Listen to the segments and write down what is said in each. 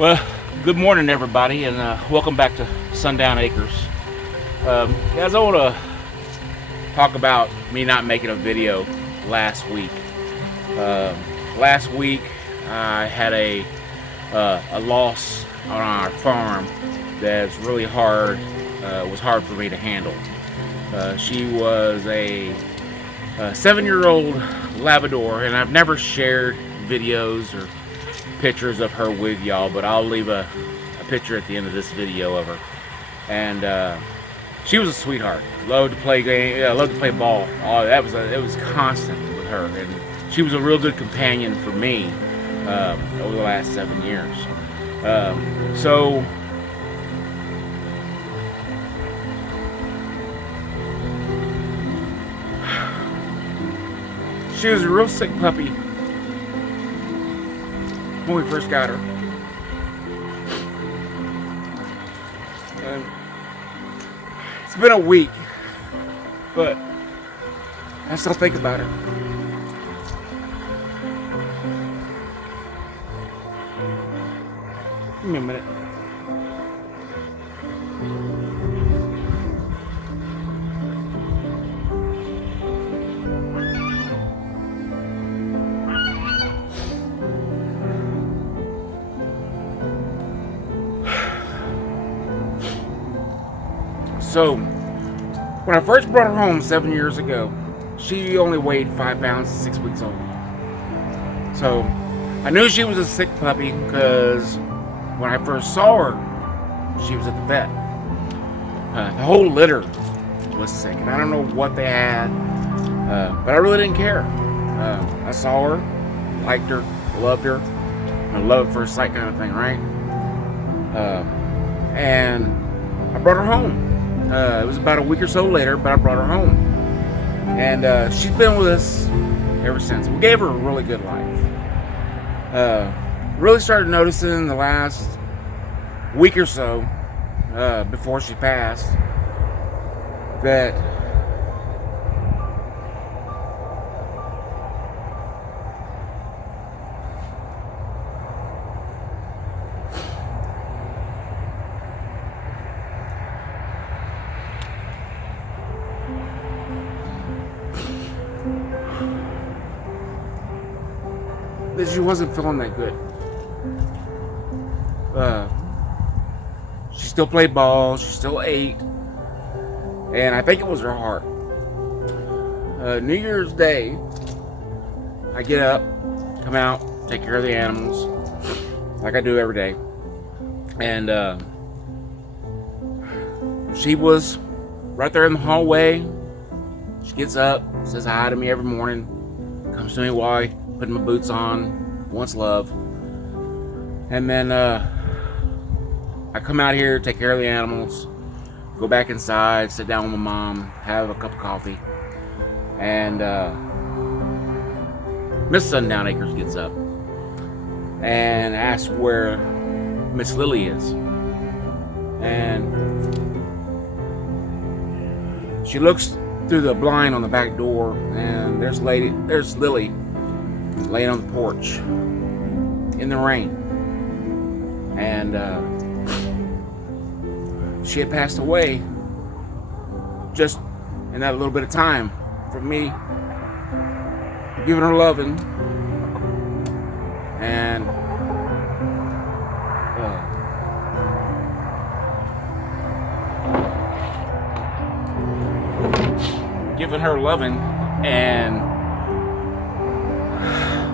Well, good morning, everybody, and welcome back to Sundown Acres. Guys, I want to talk about me not making a video last week. Last week, I had a loss on our farm that's really hard. Was hard for me to handle. She was a 7-year-old Labrador, and I've never shared videos or pictures of her with y'all, but I'll leave a picture at the end of this video of her. And she was a sweetheart. Loved to play loved to play ball. Oh, it was constant with her, and she was a real good companion for me over the last 7 years. So she was a real sick puppy when we first got her. And it's been a week, but I still think about her. Give me a minute. So, when I first brought her home 7 years ago, she only weighed 5 pounds and 6 weeks old. So, I knew she was a sick puppy because when I first saw her, she was at the vet. The whole litter was sick, and I don't know what they had, but I really didn't care. I saw her, liked her, loved her, a love at first sight kind of thing, right? And I brought her home. It was about a week or so later, but I brought her home. And she's been with us ever since. We gave her a really good life. Really started noticing the last week or so, before she passed, that she wasn't feeling that good. She still played ball, she still ate, and I think it was her heart. New Year's Day, I get up, come out, take care of the animals, like I do every day. And she was right there in the hallway. She gets up, says hi to me every morning, comes to me while I put my boots on, wants love. And then I come out here, take care of the animals, go back inside, sit down with my mom, have a cup of coffee. And Miss Sundown Acres gets up and asks where Miss Lily is. And she looks through the blind on the back door, and there's Lily laying on the porch in the rain. And she had passed away just in that little bit of time from me giving her loving and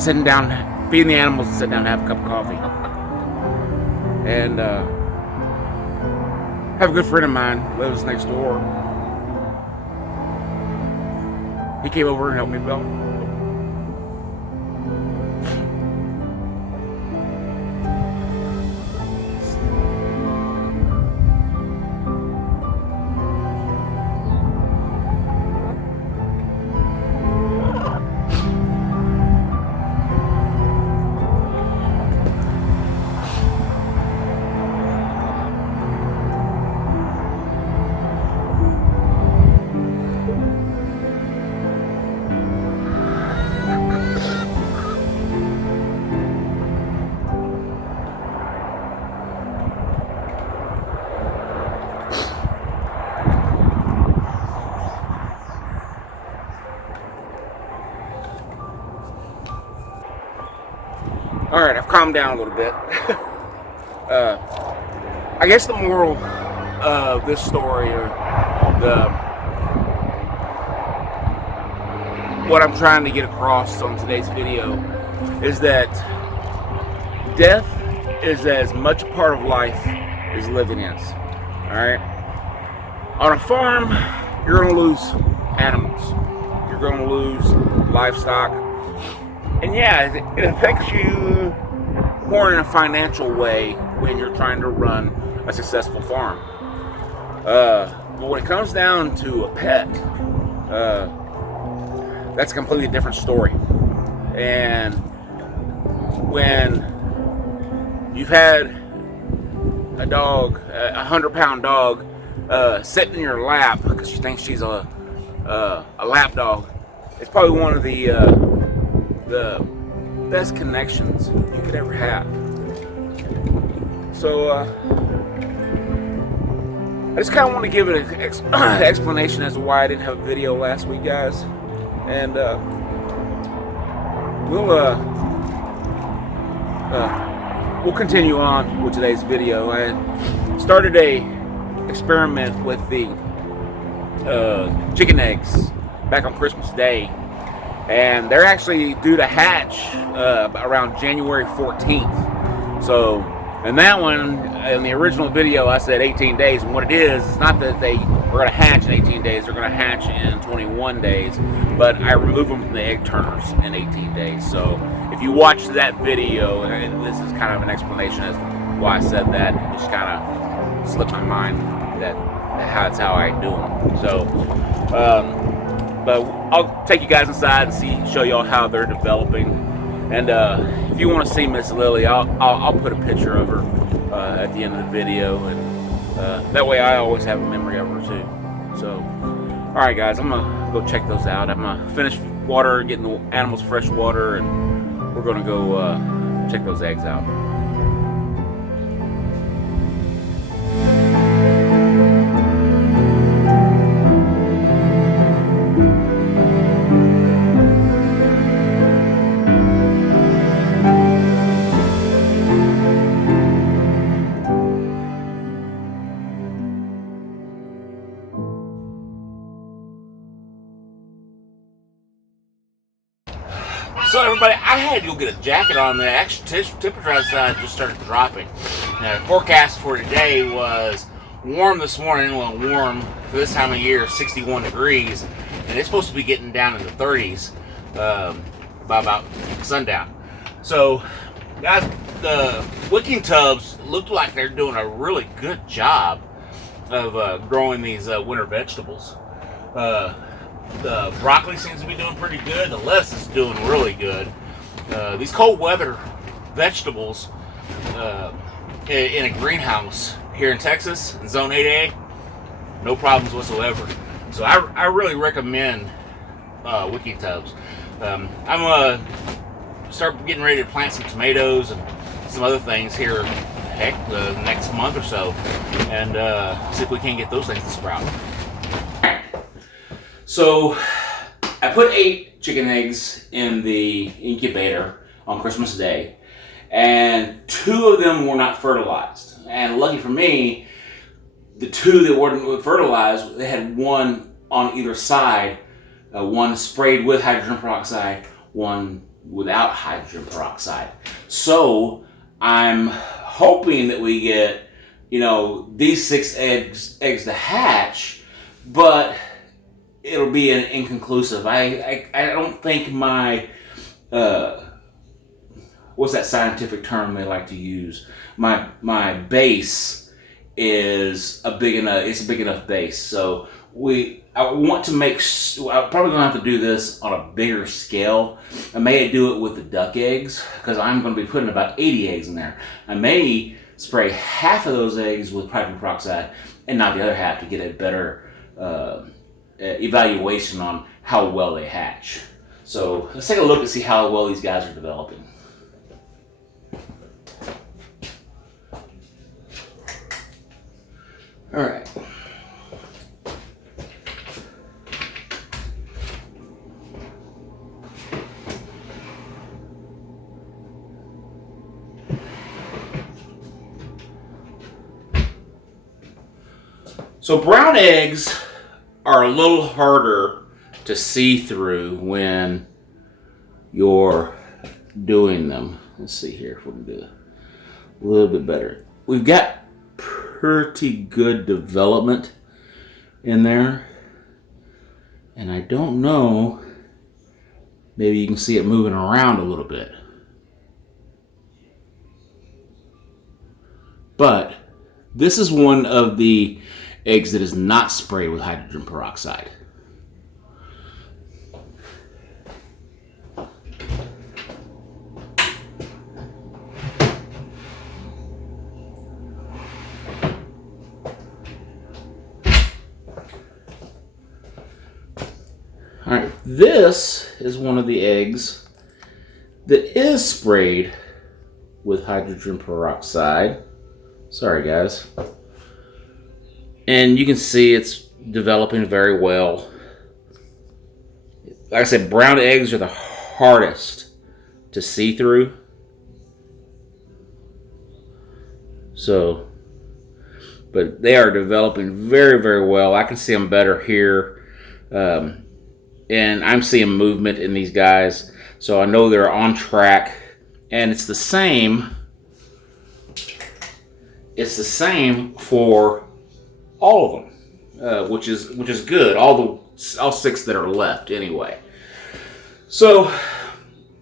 sitting down, feeding the animals, and sitting down and have a cup of coffee. And have a good friend of mine lives next door. He came over and helped me build. calm down a little bit. I guess the moral of this story, or what I'm trying to get across on today's video, is that death is as much a part of life as living is. Alright? On a farm, you're going to lose animals. You're going to lose livestock. And yeah, it affects you more in a financial way when you're trying to run a successful farm. But when it comes down to a pet, that's a completely different story. And when you've had a dog, a 100-pound dog, sitting in your lap because you think she's a lap dog, it's probably one of the best connections you could ever have. So I just kind of want to give it an explanation as to why I didn't have a video last week, guys. And we'll continue on with today's video. I started a experiment with the chicken eggs back on Christmas Day, and they're actually due to hatch around January 14th. So in that one, in the original video, I said 18 days, and what it is, it's not that they were going to hatch in 18 days, they're going to hatch in 21 days, but I remove them from the egg turners in 18 days. So if you watch that video, and this is kind of an explanation as to why I said that, it just kind of slipped my mind that's how I do them. So, but I'll take you guys inside and show y'all how they're developing. And if you want to see Miss Lily, I'll put a picture of her at the end of the video, and that way I always have a memory of her too. So, all right, guys, I'm gonna go check those out. I'm gonna finish getting the animals fresh water, and we're gonna go check those eggs out. So everybody, I had to go get a jacket on. The actual temperature outside just started dropping. Now, the forecast for today was warm this morning, well, warm for this time of year, 61 degrees, and it's supposed to be getting down in the 30s by about sundown. So, guys, the wicking tubs look like they're doing a really good job of growing these winter vegetables. The broccoli seems to be doing pretty good. The lettuce is doing really good. These cold weather vegetables in a greenhouse here in Texas, in Zone 8A, no problems whatsoever. So I really recommend wicking tubs. I'm going to start getting ready to plant some tomatoes and some other things here, the next month or so, and see if we can get those things to sprout. So I put 8 chicken eggs in the incubator on Christmas Day, and 2 of them were not fertilized. And lucky for me, the 2 that weren't fertilized, they had one on either side, one sprayed with hydrogen peroxide, one without hydrogen peroxide. So I'm hoping that we get, these 6 eggs to hatch, but it'll be an inconclusive. I don't think my what's that scientific term they like to use? My base is a big enough base. So I want to I'm probably gonna have to do this on a bigger scale. I may do it with the duck eggs, because I'm gonna be putting about 80 eggs in there. I may spray half of those eggs with hydrogen peroxide and not the other half to get a better evaluation on how well they hatch. So let's take a look and see how well these guys are developing. All right. So brown eggs are a little harder to see through when you're doing them. Let's see here if we can do a little bit better. We've got pretty good development in there, and I don't know, maybe you can see it moving around a little bit, but this is one of the eggs that is not sprayed with hydrogen peroxide. Alright, this is one of the eggs that is sprayed with hydrogen peroxide. Sorry guys. And you can see it's developing very well. Like I said, brown eggs are the hardest to see through. So, but they are developing very, very well. I can see them better here. And I'm seeing movement in these guys, so I know they're on track. And it's the same. It's the same for all of them, which is good. All 6 that are left anyway. So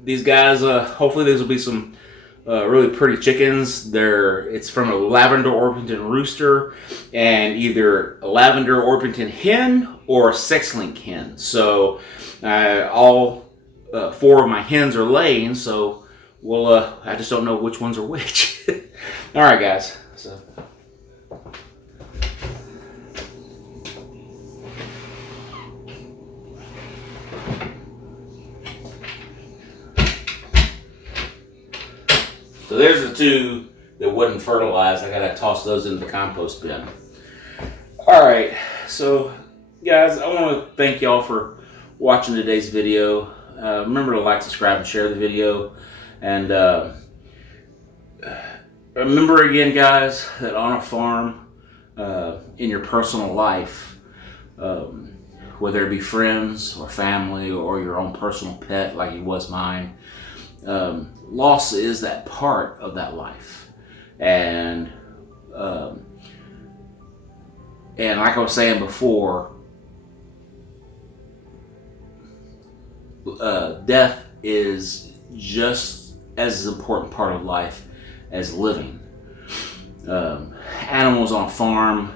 these guys, hopefully these will be some really pretty chickens. It's from a lavender Orpington rooster, and either a lavender Orpington hen or a sex-link hen. So all 4 of my hens are laying, so we'll I just don't know which ones are which. All right guys, so there's the 2 that wouldn't fertilize. I gotta toss those into the compost bin. All right, so guys, I want to thank y'all for watching today's video. Remember to like, subscribe, and share the video. And remember again, guys, that on a farm, in your personal life, whether it be friends or family or your own personal pet like it was mine, loss is that part of that life. And like I was saying before, death is just as important part of life as living. Animals on a farm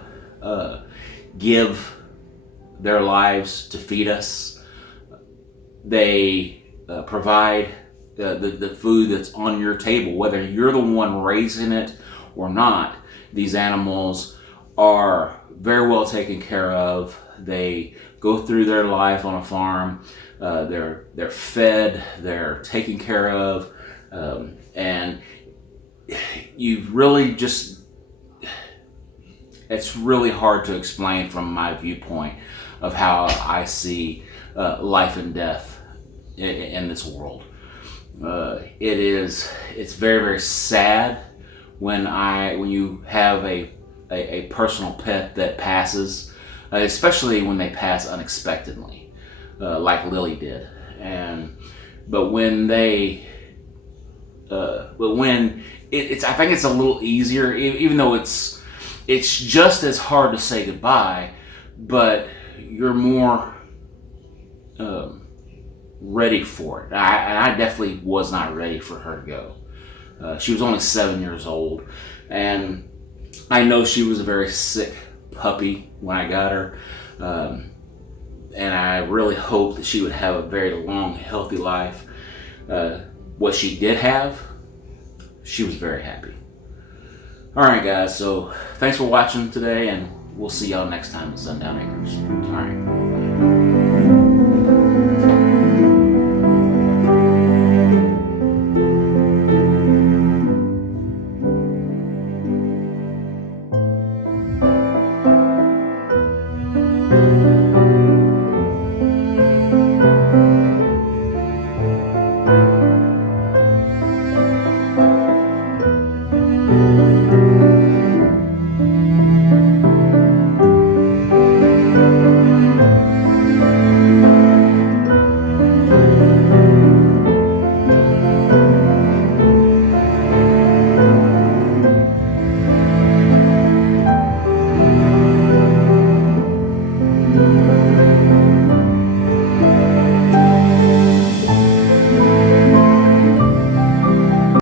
give their lives to feed us. They provide the food that's on your table, whether you're the one raising it or not. These animals are very well taken care of. They go through their life on a farm. They're fed, they're taken care of, and you really just, it's really hard to explain from my viewpoint of how I see life and death in this world. It's very, very sad when you have a personal pet that passes, especially when they pass unexpectedly. Like Lily did, but when it's I think it's a little easier, even though it's just as hard to say goodbye, but you're more ready for it. I definitely was not ready for her to go. She was only 7 years old, and I know she was a very sick puppy when I got her. And I really hoped that she would have a very long, healthy life. What she did have, she was very happy. All right, guys, so thanks for watching today, and we'll see y'all next time at Sundown Acres. All right.